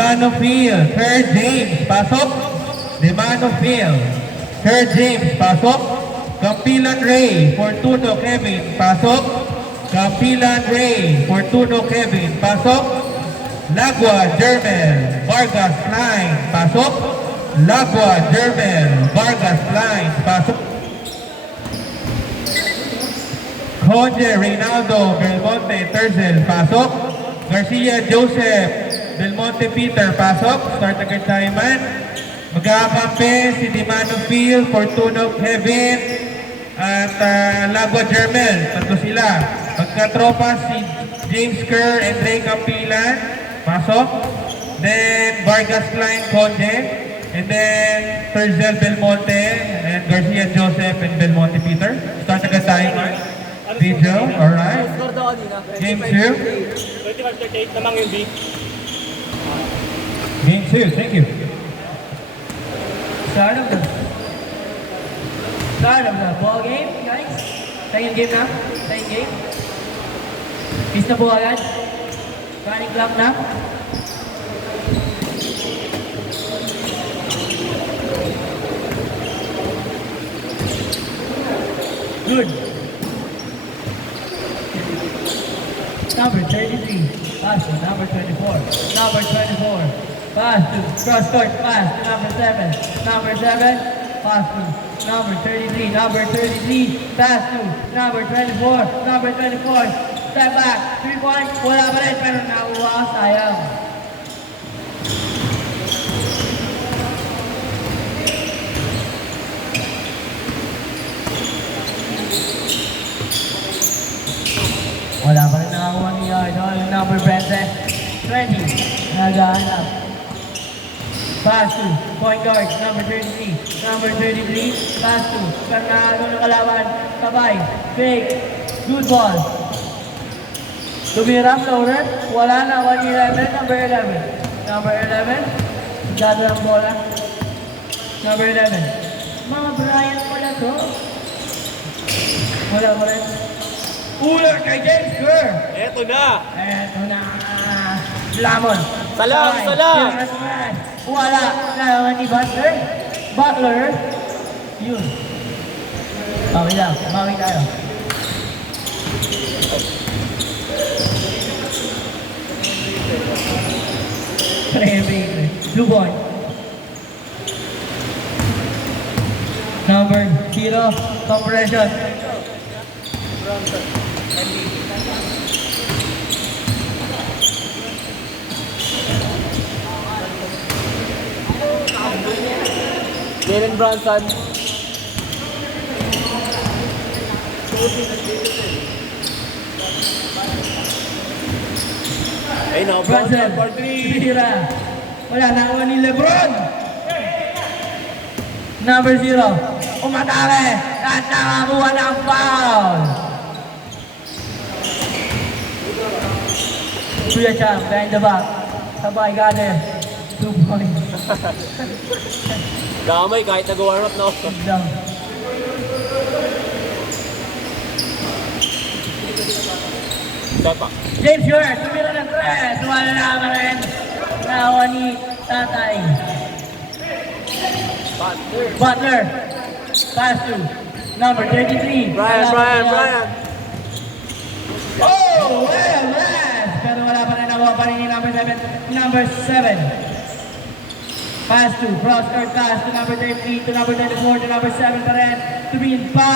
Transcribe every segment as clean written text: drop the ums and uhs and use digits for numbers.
Demano Field, Sir James, pasok. Demano Field, Sir James, pasok. Campilan Ray, Fortuno Kevin, pasok. Campilan Ray, Fortuno Kevin, pasok. Lagua Jermel, Vargas Line, pasok. Lagua Jermel, Vargas Line, pasok. Jorge Reynaldo Belmonte Terzel, pasok. Garcia Joseph Belmonte Peter, pasok. Start agad tayo man. Magkakampi si Demano Field, Fortuno Kevin, at Lagua Jermel. Tatlo sila. Magkatropa si James Kerr and Ray Campilan, pasok. Then Vargas Klein Conde. And then Terzel Belmonte and Garcia Joseph and Belmonte Peter. Start agad tayo man. Video, alright. Game 2. 25-38 namang yung B. Game 2, thank you. Start of the ball game, guys. Second game na. Second game. Miss na po agad. Running clock na. Good. Number 33, pass to number 24. Number 24, pass to cross court, pass to number 7. Number 7, pass to number 33. Number 33, pass to number 24. Number 24, step back, 3 points. Wala pa rin, pero nakuha, sayang. Wala pa rin nakakuha ni Yard. Number 20. Nagahanap. Pass to point guard. Number 33. Number 33. Pass to. Karnado ng kalaban. Sabay. Fake. Good ball. Tumira. Floater. Wala na. 1-11. Number 11. Number 11. Gado ng bola. Number 11. Mga Bryant pala to. Wala pa rin. Ular kay James Kerr. Eto na. Eto na. Lamon. Salam, salam. Wala. Naman ni Butler. Butler. Yun. Bawi lang. Bawi tayo. Blue point. Number 0. Compression. Jalen Brunson. Ay no, Brunson for 3. Tira. Wala, nakuha ni Lebron. Number 0. Umatake. At nakakuha ng foul. Kuya Chang, behind the back. Sabay, got it. 2 points. Damay kahit nag-warm up na ako. Down. Tapa. James York, tumira ng press. Wala na ka rin. Nakuha ni Tatay. Butler. Pass to number 33. Brian. Oh, well, yes. Pero wala pa rin nakuha pa rin ni number 7. Number 7. Pass to cross court pass to number 33, to number 34, to number 7 pa rin. Tumingin pa.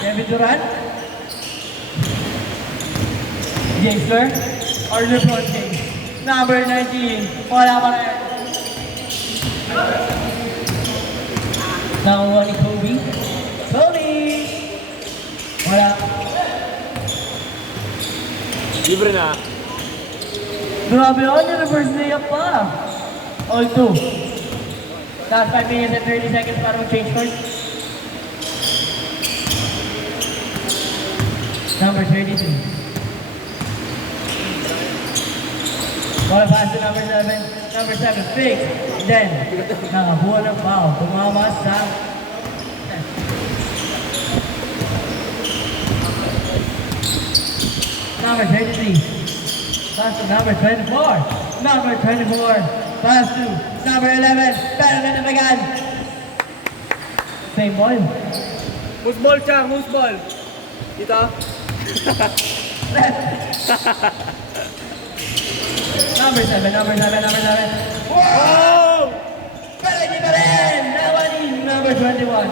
Kevin Durant. James Kerr. Or LeBron James. Number 19. Wala pa rin. Nakuha ni Kobe. Wala. Libre na. Grabe ako, reverse layup pa. All 2. Last 5 minutes and 30 seconds para mag-change court. Number 32. Ball pass to number 7. Number 7, fake. Then, nakabuha ng foul. Tumama sa number 33. Pass to number 24. number 24. Pass to number 11. Benjamin Nabagan. Same ball. Who's ball, Chang? Who's ball? Dito? Number 7, number 7, number 7. Oh! Pelagi pa rin! Nawani, number 21.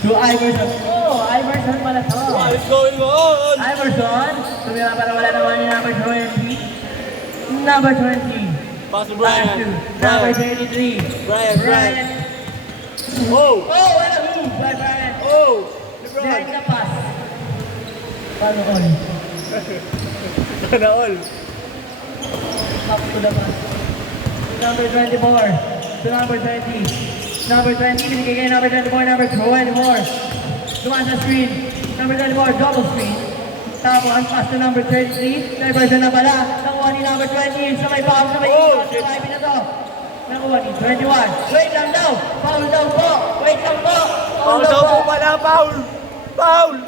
To Iverson. Oh, Iverson pala to. What is going on? Iverson. Tumira para wala naman yung number 20. Number 20. Pass to Pass to number Brian. 33. Brian. Oh! Oh, what a move by Brian. Oh! Behind LeBron. the pass. Paano all? Sana all. Up to the pass. Number 24. To number 20. Number 20, binigay kay number 24, number 24. Dumaan sa screen. Number 24, double screen. Tapos, pass to number 33. Diversion na pala. Nakuha ni number 20. Sa may foul, sa may Oh, ikot. shit. Sa na to. Nakuha ni 21. Wait lang daw. Foul daw po. Wait lang po. Foul daw po pala, foul! Foul!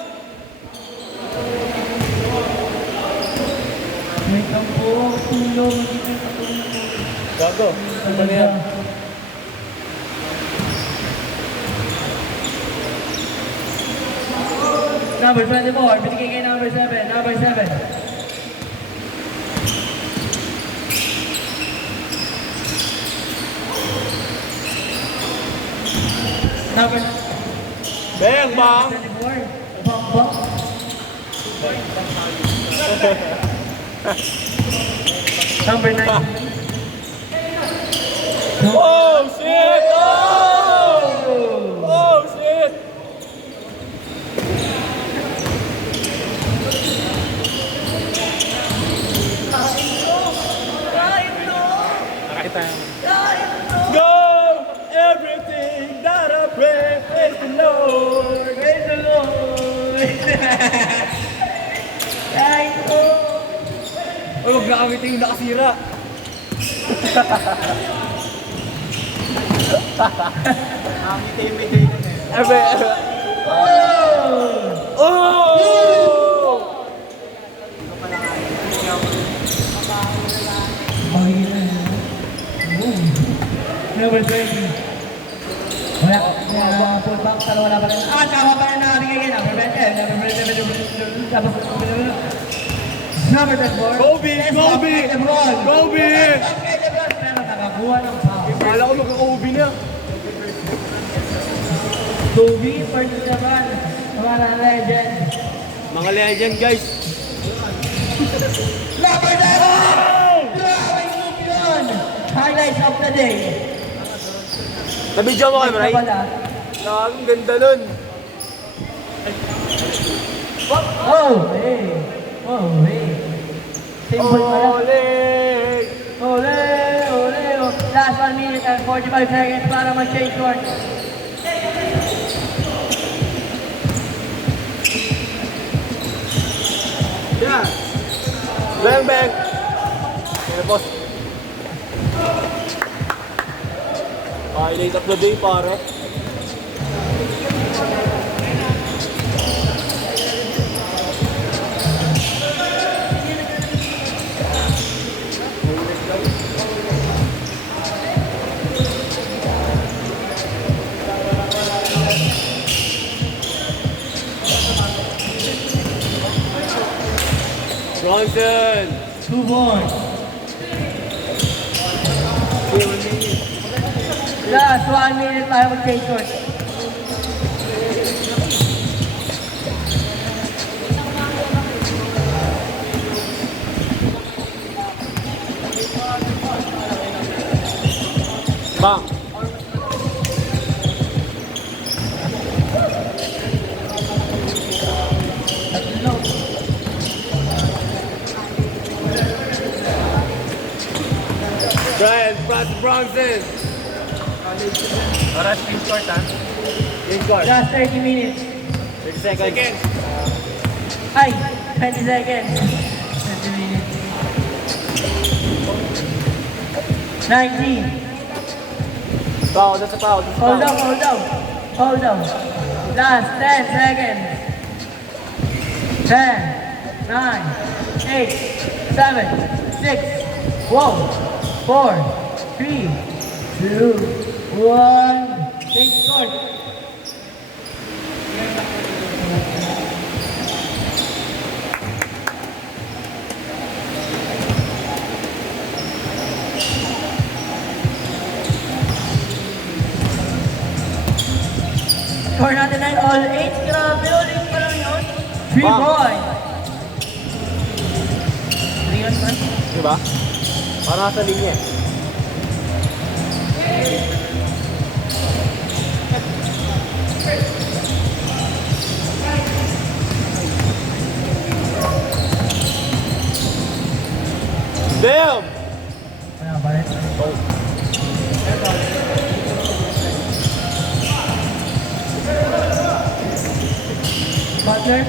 Wait lang po. Tulong. Gago. Ano yan? Number 24, binigay kay number 7, number 7. Number Bang, bang! 24, bang bang. Number 9. Oh, shit! Oh! Oh, shit! Nakita. Go! Everything that I pray, praise the Lord! Praise the Lord! Ay, ko! Oh, huwag na kami tingin nakasira. Ebe, ebe. Oh! Oh! Oh, yeah. Number 20. Wala. Full back. Talo wala pa rin. Ah, tama pa rin nakabigay kayo. Number 20. Tapos, number 24. Kobe! Kobe! LeBron. Kobe! Okay, LeBron. Pero nakakuha ng foul. Kala ko magka-Kobe na. Kobe versus LeBron. Mga legend. Mga legend, guys. Number 7! Grabe move yun! Highlights of the day. Nabidyo mo kayo, Bray? Wala. Ang ganda nun. Oh, hey. Oh, hey. Simple pala. Ole! Ole, ole, ole. Last 1 minute and 45 seconds para mag-change court. Yeah. Bang, bang. Okay, boss. Highlight of the day, pare. Bronson! 2 points. Last 1 minute para mag-change court. Bang! Brian, Bronson! Oras, team court, ha? Team court. Last 30 minutes. 30 seconds. Ay, 20 seconds. 20 minutes. 19. Foul, that's a foul. That's a foul. Hold on, hold on. Hold on. Last 10 seconds. 10, 9, 8, 7, 6, Whoa! 4, 3, 2, 1. Take start. Score natin ay all 8. Grabe, ulit pa lang yun. 3 Wow. points. 3 on man. Diba? Parang nasa linya eh. Damn! Ano, balik? Butler,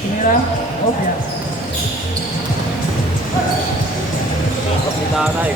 Kimira, Opia. Si Tanay.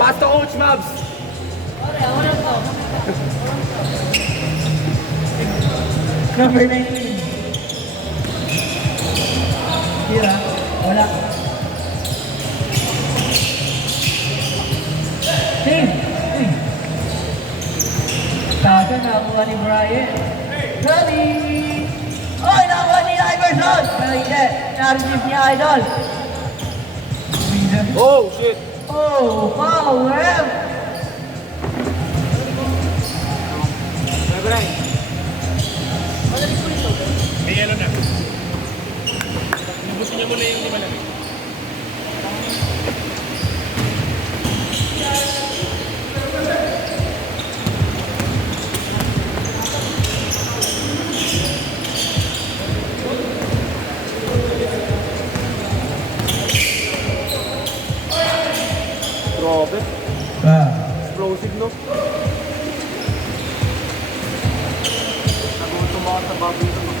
Pass to Coach Mabs. Number 19. Kira, wala. Team. Sabi nakakuha ni Brian. Ready! Oy, nakakuha ni Iverson! Pero hindi, na-receive ni Idol. Oh, shit. Oh, foul, ref! Brian. May yellow na. Lubusin niya muna yung limalamig. Grabe. Ah. Explosive, no? Nagutom ako sa baboy naman.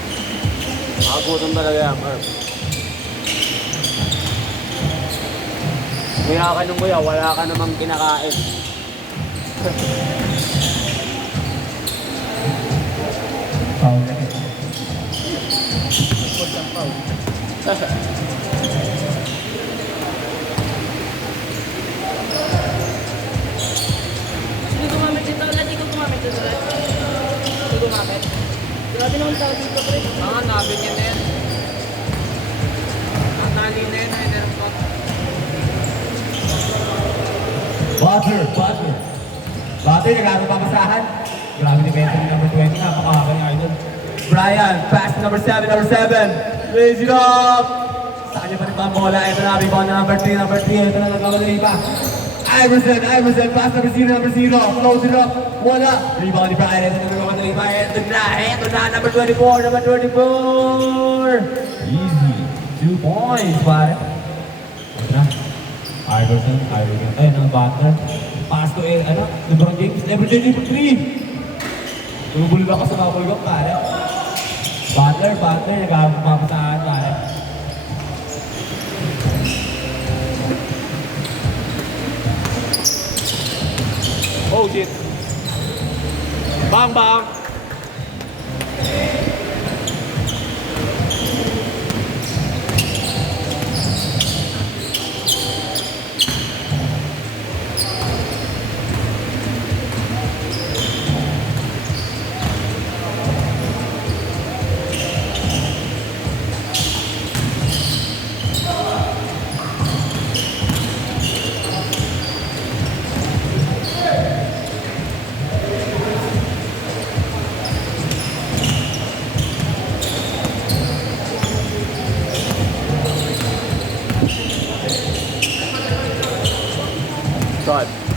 Nakagutom talaga yan, Merv. Kuya ka nung kuya, wala ka namang kinakain. Foul. Hindi gumamit dito. Lagi ko gumamit dito. Hindi gumamit. Grabe naman tao dito, pre. Nabi niya na yan. Natali na yan, ay ko. Butler. Butler, nagkakapapasahan. Grabe ni Benson, number 20, napakahaba ni Idol. Brian, pass to number 7. Raise it up! Sa kanya pa rin pa ang bola. Ito na, rebound na number 3. Ito na, nagkamadali pa. Iverson, pass number 0. Close it up. Wala. Rebound ni Brian. Ito na, nagkamadali pa. Ito na, number 24. Easy. 2 points, pare. Ito na. Iverson. Ayun ang Butler. Pass to LeBron James. LeBron James for 3. Tumubulog ako sa kapulgok, pare. Butler, nagkakapapasahan, pare. Oh, shit. Bang!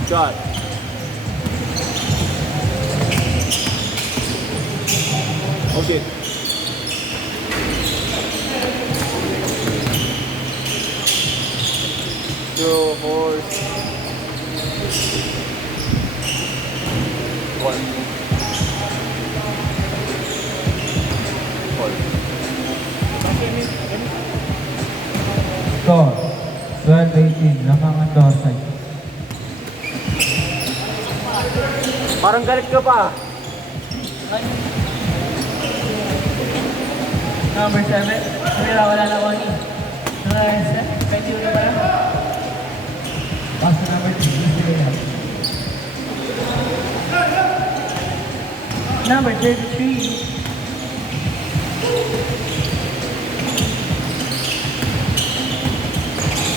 Shot. Oh shit. Two, four, one. Score, 12-18, lamangan Dorsay. Parang galit ka pa. Number 7, wala na Wani. Number 7, pwede ulit ba lang? Pass to number 3, Number 33.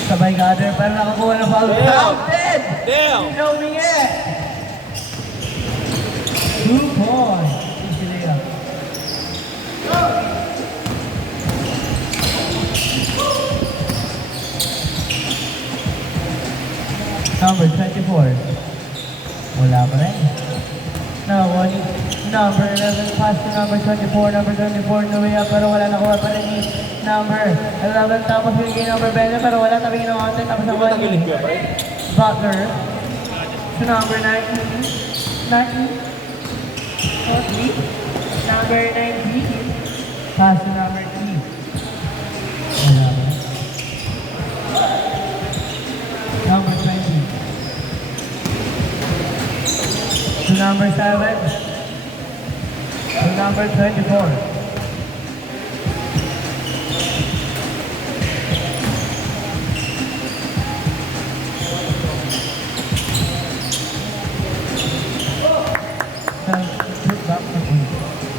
Sabay gather, pero nakakuha ng foul. Damn! Counted! Damn! Showing it! 2 points. Easy layup. Number 24. Wala pa rin. Number 11 pass to number 24. Number 24 no way up pero wala nakuha pa rin ni number 11. Tapos bigay number 20 pero wala tabi ginawa natin. Tapos ang Tagilid ka pa rin. Butler to number 19. 19. Okay. Number 19. Pass to number 3. Wala pa. Number 20. To number 7. To number 24.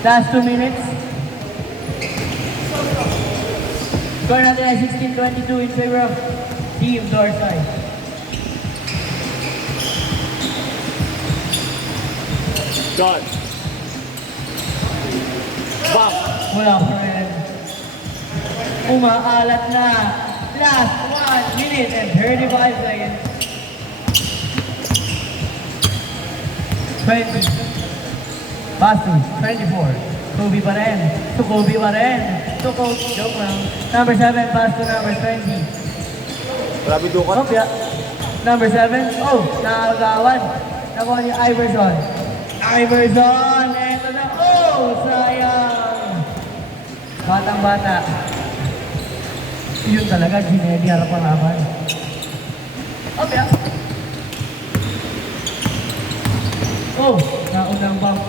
Last 2 minutes. Score natin ay 16-22 in favor of Team Dorsai. Shot. Bang! Wala pa rin. Umaalat na. Last 1 minute and 35 seconds. 20. Basu, 24. Kobe pa rin. To Kobe pa rin. To Kobe. Joke lang. Number 7, pass to number 20. Grabe doon ka. Kopya. Number 7. Oh, nakagawan. Nakuha ni Iverson. Iverson! Eto na. Oh, sayang. Batang bata. Yun talaga, ginedi harapan-harapan. Kopya. Oh, naunang bang.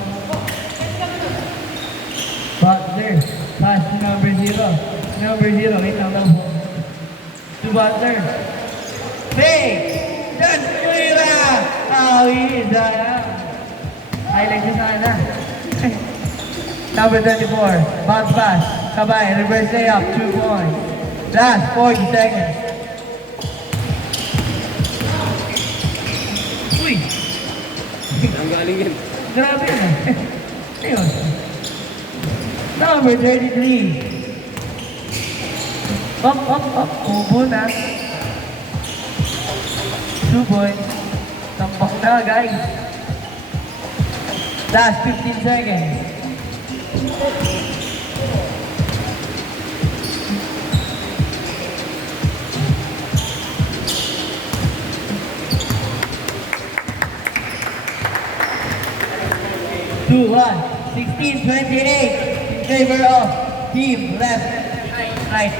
Butler, pass to number 0. Number 0, wait lang daw po. To Butler. Fake! Dan Kuira! Awi, sayang. Highlight niya sana. Number 24, bounce pass. Kabay, reverse layup, 2 points. Last 40 seconds. Uy! Ang galing yan. Grabe na. Ayun. Number 33. Up. Ubo na. 2 points. Tampak na, guys. Last 15 seconds. Two, 1, 16-28 in favor of team left, right.